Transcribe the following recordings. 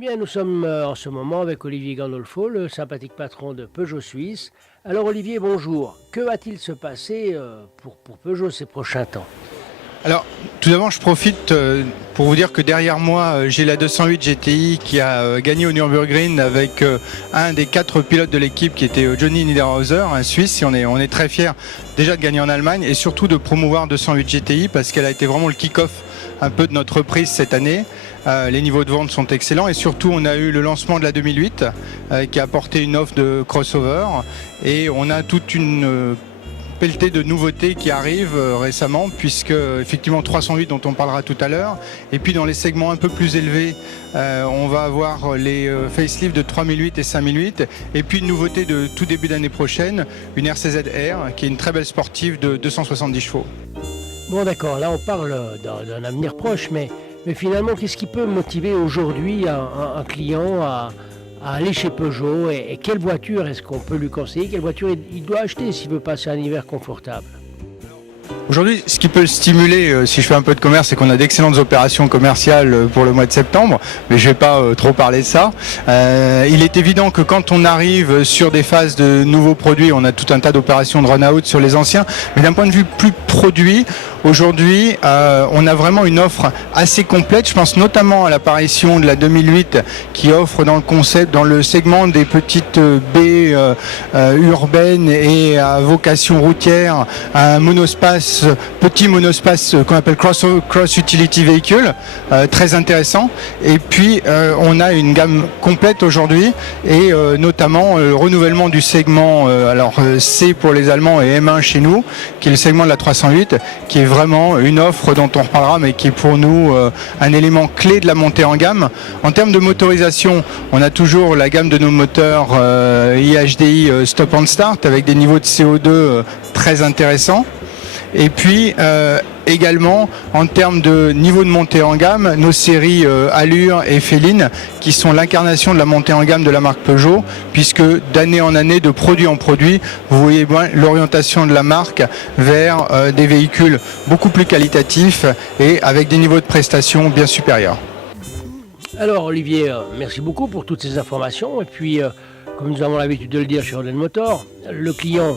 Bien, nous sommes en ce moment avec Olivier Gandolfo, le sympathique patron de Peugeot Suisse. Alors Olivier, bonjour. Que va-t-il se passer pour Peugeot ces prochains temps? Alors, tout d'abord, je profite pour vous dire que derrière moi, j'ai la 208 GTI qui a gagné au Nürburgring avec un des 4 pilotes de l'équipe qui était Johnny Niederhauser, un Suisse. Et on est très fiers déjà de gagner en Allemagne et surtout de promouvoir 208 GTI parce qu'elle a été vraiment le kick-off un peu de notre reprise cette année. Les niveaux de vente sont excellents et surtout on a eu le lancement de la 2008 qui a apporté une offre de crossover et on a toute une pelletée de nouveautés qui arrivent récemment puisque effectivement 308 dont on parlera tout à l'heure et puis dans les segments un peu plus élevés on va avoir les facelifts de 3008 et 5008 et puis une nouveauté de tout début d'année prochaine, une RCZ-R qui est une très belle sportive de 270 chevaux. Bon d'accord, là on parle d'un avenir proche, mais finalement qu'est-ce qui peut motiver aujourd'hui un client à aller chez Peugeot et quelle voiture est-ce qu'on peut lui conseiller? Quelle voiture il doit acheter s'il veut passer un hiver confortable? Aujourd'hui, ce qui peut le stimuler, si je fais un peu de commerce, c'est qu'on a d'excellentes opérations commerciales pour le mois de septembre, mais je ne vais pas trop parler de ça. Il est évident que quand on arrive sur des phases de nouveaux produits, on a tout un tas d'opérations de run-out sur les anciens, mais d'un point de vue plus produit, aujourd'hui, on a vraiment une offre assez complète. Je pense notamment à l'apparition de la 2008 qui offre dans le concept, dans le segment des petites baies urbaines et à vocation routière, un petit monospace qu'on appelle Cross Utility Vehicle, très intéressant. Et puis on a une gamme complète aujourd'hui et notamment le renouvellement du segment C pour les Allemands et M1 chez nous, qui est le segment de la 308, qui est vraiment une offre dont on reparlera, mais qui est pour nous un élément clé de la montée en gamme. En termes de motorisation, on a toujours la gamme de nos moteurs IHDI Stop and Start avec des niveaux de CO2 très intéressants. Et puis également en termes de niveau de montée en gamme, nos séries Allure et Féline qui sont l'incarnation de la montée en gamme de la marque Peugeot, puisque d'année en année, de produit en produit, vous voyez bien l'orientation de la marque vers des véhicules beaucoup plus qualitatifs et avec des niveaux de prestation bien supérieurs. Alors Olivier, merci beaucoup pour toutes ces informations et puis comme nous avons l'habitude de le dire chez Roden Motor, le client,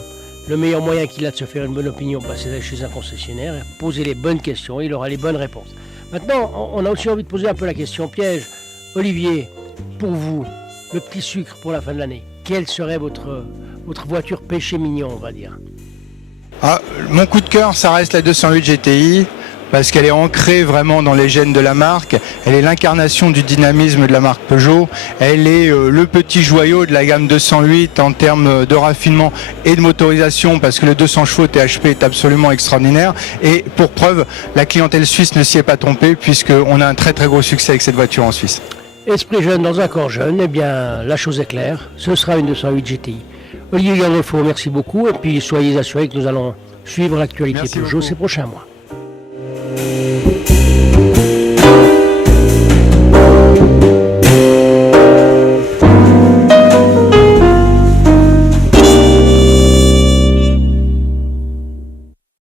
le meilleur moyen qu'il a de se faire une bonne opinion, c'est d'aller chez un concessionnaire, poser les bonnes questions, il aura les bonnes réponses. Maintenant, on a aussi envie de poser un peu la question piège. Olivier, pour vous, le petit sucre pour la fin de l'année, quelle serait votre voiture péché mignon, on va dire? Mon coup de cœur, ça reste la 208 GTI. Parce qu'elle est ancrée vraiment dans les gènes de la marque, elle est l'incarnation du dynamisme de la marque Peugeot, elle est le petit joyau de la gamme 208 en termes de raffinement et de motorisation, parce que le 200 chevaux THP est absolument extraordinaire, et pour preuve, la clientèle suisse ne s'y est pas trompée, puisqu'on a un très très gros succès avec cette voiture en Suisse. Esprit jeune dans un corps jeune, eh bien la chose est claire, ce sera une 208 GTI. Olivier Gandolfo, merci beaucoup, et puis soyez assurés que nous allons suivre l'actualité Peugeot ces prochains mois.